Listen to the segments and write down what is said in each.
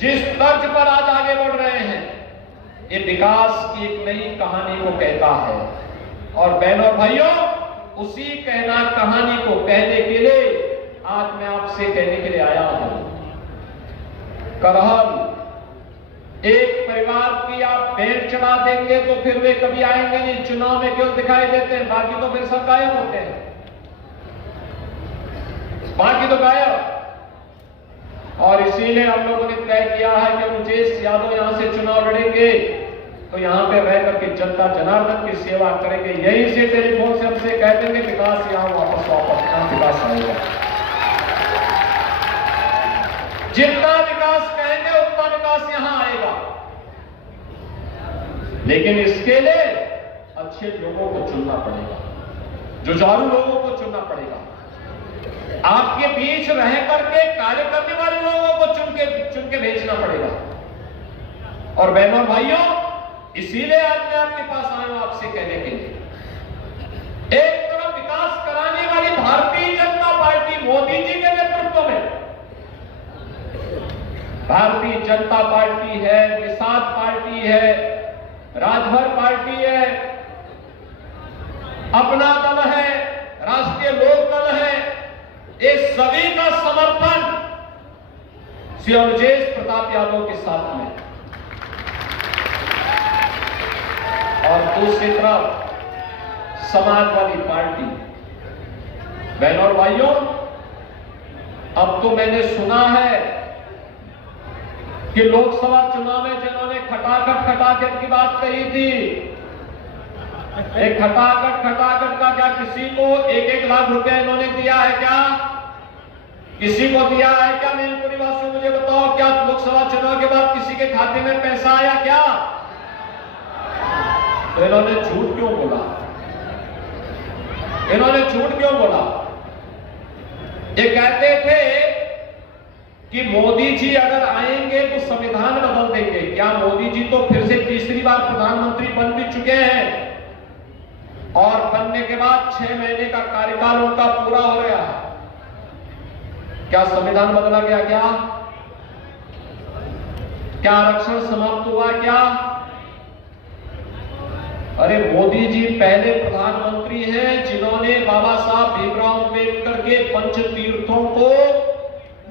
जिस तर्ज पर आज आगे बढ़ रहे हैं, ये विकास की एक नई कहानी को कहता है। और बहनों और भाइयों, उसी कहना कहानी को कहने के लिए आज मैं आपसे कहने के लिए आया हूं। करहल एक परिवार की आप भेंट चढ़ा देंगे तो फिर वे कभी आएंगे नहीं। चुनाव में क्यों दिखाई देते हैं, बाकी तो फिर सब गायब होते हैं, बाकी तो गायब। और इसीलिए हम लोगों ने तय किया है कि मुकेश यादव यहां से चुनाव लड़ेंगे तो यहां पे रह करके जनता जनार्दन की सेवा करेंगे। यहीं से टेलीफोन से हमसे कह देंगे विकास यहां वापस यहां विकास आएगा। जितना विकास कहेंगे उतना विकास यहां आएगा। लेकिन इसके लिए अच्छे लोगों को चुनना पड़ेगा, जुझारू लोगों को चुनना पड़ेगा। आपके बीच रह करके कार्य करने वाले लोगों को चुन के भेजना पड़ेगा। और बहनों भाइयों, इसीलिए आज मैं आपके पास आया हूं आपसे कहने के लिए, एक तरफ विकास कराने वाली भारतीय जनता पार्टी मोदी जी के नेतृत्व में भारतीय जनता पार्टी है, निषाद पार्टी है, राजभर पार्टी है, अपना दल है, राष्ट्रीय लोक दल है, ये सभी का समर्थन श्री अनुजेश प्रताप यादव के साथ में। और दूसरी तरफ समाजवादी पार्टी। बहनों और भाइयों, अब तो मैंने सुना है कि लोकसभा चुनाव में जिन्होंने खटाखट की बात कही थी, एक खटाखट का क्या किसी को 1-1 लाख रुपया इन्होंने दिया है क्या? किसी को दिया है क्या? मैनपुरी वासियों मुझे बताओ, क्या लोकसभा चुनाव के बाद किसी के खाते में पैसा आया क्या? तो इन्होंने झूठ क्यों बोला? इन्होंने झूठ क्यों बोला? ये कहते थे कि मोदी जी अगर आएंगे तो संविधान बदल देंगे। क्या मोदी जी तो फिर से तीसरी बार प्रधानमंत्री बन भी चुके हैं और बनने के बाद 6 महीने का कार्यकाल उनका पूरा हो गया। क्या संविधान बदला गया? क्या आरक्षण समाप्त हुआ? क्या? अरे मोदी जी पहले प्रधानमंत्री हैं जिन्होंने बाबा साहब भीमराव अम्बेडकर के पंच तीर्थों को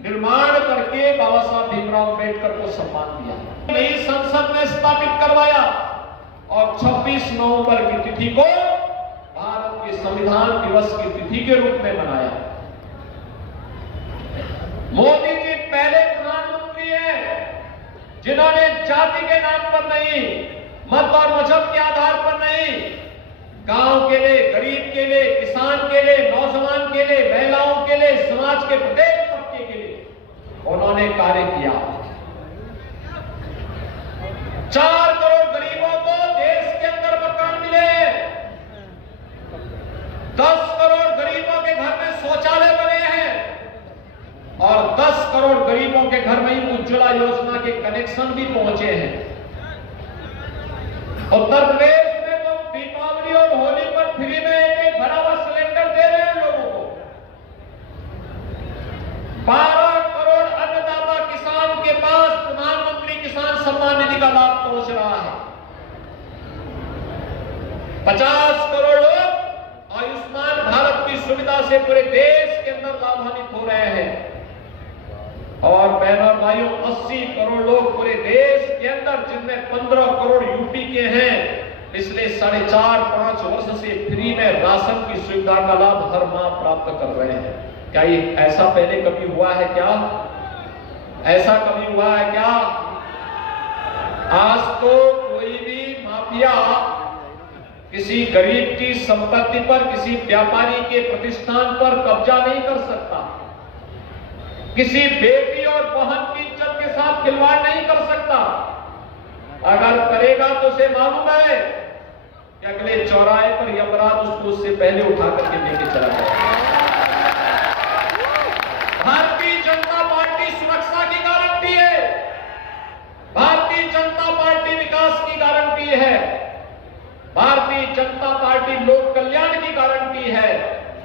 निर्माण करके बाबा साहब भीमराव अम्बेडकर को सम्मान दिया, नई संसद में स्थापित करवाया और 26 नवंबर की तिथि को भारत के संविधान दिवस की तिथि के रूप में मनाया। मोदी जी पहले प्रधानमंत्री हैं जिन्होंने जाति के नाम पर नहीं, मत और मजहब के आधार पर नहीं, गांव के लिए, गरीब के लिए, किसान के लिए, नौजवान के लिए, महिलाओं के लिए, समाज के प्रत्येक तबके के लिए उन्होंने कार्य किया। 4 करोड़ गरीबों को देश के अंदर मकान मिले, 10 करोड़ गरीबों के घर में शौचालय बने हैं और 10 करोड़ गरीबों के घर में ही उज्ज्वला योजना के कनेक्शन भी पहुंचे हैं। उत्तर प्रदेश में तो दीपावली और होली पर फ्री में एक भरा हुआ सिलेंडर दे रहे हैं लोगों को। 12 करोड़ अन्नदाता किसान के पास प्रधानमंत्री किसान सम्मान निधि का लाभ पहुंच रहा है। 50 करोड़ लोग आयुष्मान भारत की सुविधा से पूरे देश के अंदर लाभान्वित हो रहे हैं। और बहनों भाइयों, 80 करोड़ लोग पूरे देश के अंदर, जिनमें 15 करोड़ यूपी के हैं, पिछले 4.5-5 वर्ष से फ्री में राशन की सुविधा का लाभ हर माह प्राप्त कर रहे हैं। क्या ये ऐसा पहले कभी हुआ है क्या? ऐसा कभी हुआ है क्या? आज तो कोई भी माफिया किसी गरीब की संपत्ति पर, किसी व्यापारी के प्रतिष्ठान पर कब्जा नहीं कर सकता, किसी बेटी और बहन की इज्जत के साथ खिलवाड़ नहीं कर सकता। अगर करेगा तो उसे मालूम है कि अगले चौराहे पर यमराज उसको उससे पहले उठा करके लेके चला जाएगा। भारतीय जनता पार्टी सुरक्षा की गारंटी है, भारतीय जनता पार्टी विकास की गारंटी है, भारतीय जनता पार्टी लोक कल्याण की गारंटी है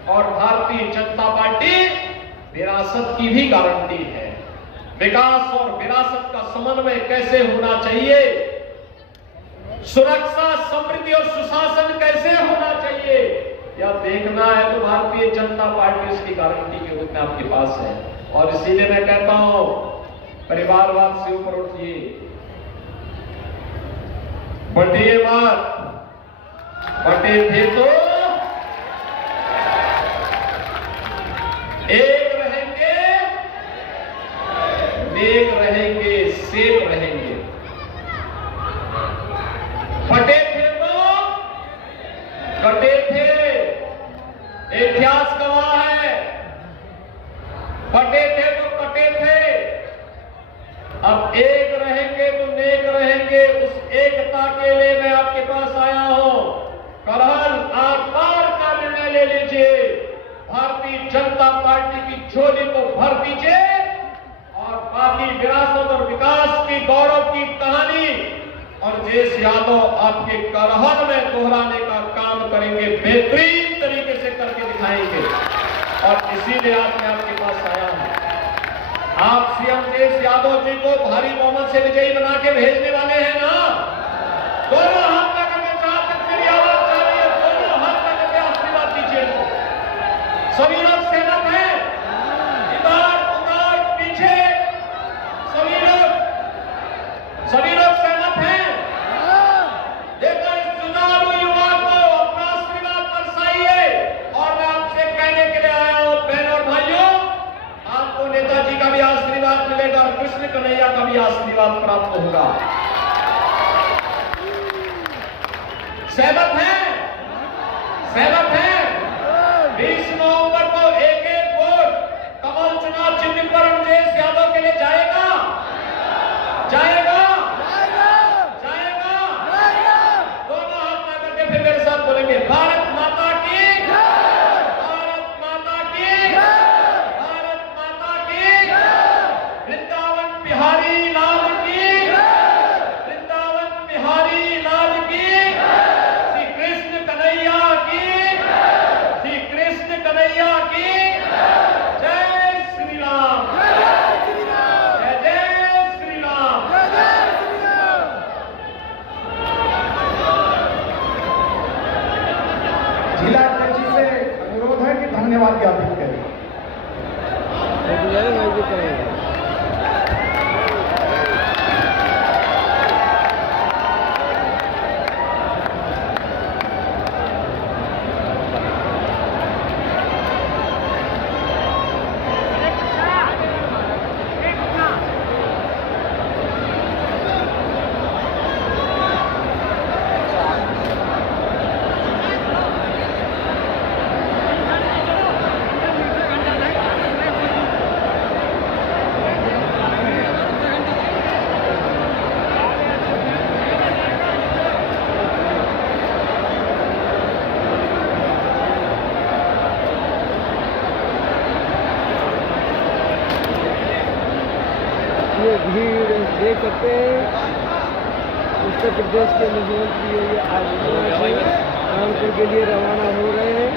और भारतीय जनता पार्टी विरासत की भी गारंटी है। विकास और विरासत का समन्वय कैसे होना चाहिए, सुरक्षा, समृद्धि और सुशासन कैसे होना चाहिए, या देखना है तो भारतीय जनता पार्टी इसकी गारंटी के रूप में आपके पास है। और इसीलिए मैं कहता हूं, परिवारवाद से ऊपर उठिए, बटिए मत, बटे थे तो एक रहेंगे, नेक रहेंगे, सेफ रहेंगे। फटे थे तो कटे थे, इतिहास गवाह है। फटे थे तो कटे थे, अब एक रहेंगे तो नेक रहेंगे। उस एकता के लिए मैं आपके पास आया हूं। कल आकार का निर्णय ले लीजिए, भारतीय जनता पार्टी की झोली को भर दीजिए और बाकी विरासत और विकास की गौरव की कहानी और देश यादव आपके करहल में दोहराने का काम करेंगे, बेहतरीन तरीके से करके दिखाएंगे। और इसीलिए आज मैं आपके पास आया हूं। आप सीएम देश यादव जी को भारी बहुमत से विजयी बना के भेजने वाले हैं ना? दोनों हाथ लगा के, जहां तक मेरी आवाज जा रही है, दोनों हाथ लगा के आशीर्वाद दीजिए। सभी लोग सहमत हैं? इधर उधर पीछे सभी लोग सहमत हैं? देखो, इस जुझारू युवा को अपना आशीर्वाद बरसाइए। और मैं आपसे कहने के लिए आया हूं, बहन और भाइयों, आपको नेताजी का भी आशीर्वाद मिलेगा और कृष्ण कन्हैया का भी आशीर्वाद प्राप्त होगा। सहमत हैं? सहमत हैं? 20 नवंबर को एक एक वोट कमल चुनाव चिन्ह पर राजेश यादव के लिए जाएगा? जाएगा? जाएगा? दोनों हाथ में करके फिर मेरे साथ बोलेंगे, भारत माता की, भारत माता की, भारत माता की, वृंदावन बिहारी लाल की, वृंदावन बिहारी लाल की, श्री कृष्ण कन्हैया की, श्री कृष्ण कन्हैया की। जय श्री राम, जय जय श्री राम। जिला अध्यक्ष जी से अनुरोध है कि धन्यवाद ज्ञापित करें। ये भीड़ देख सकते हैं। उत्तर प्रदेश के मुख्यमंत्री योगी आदित्यनाथ कानपुर के लिए रवाना हो रहे हैं।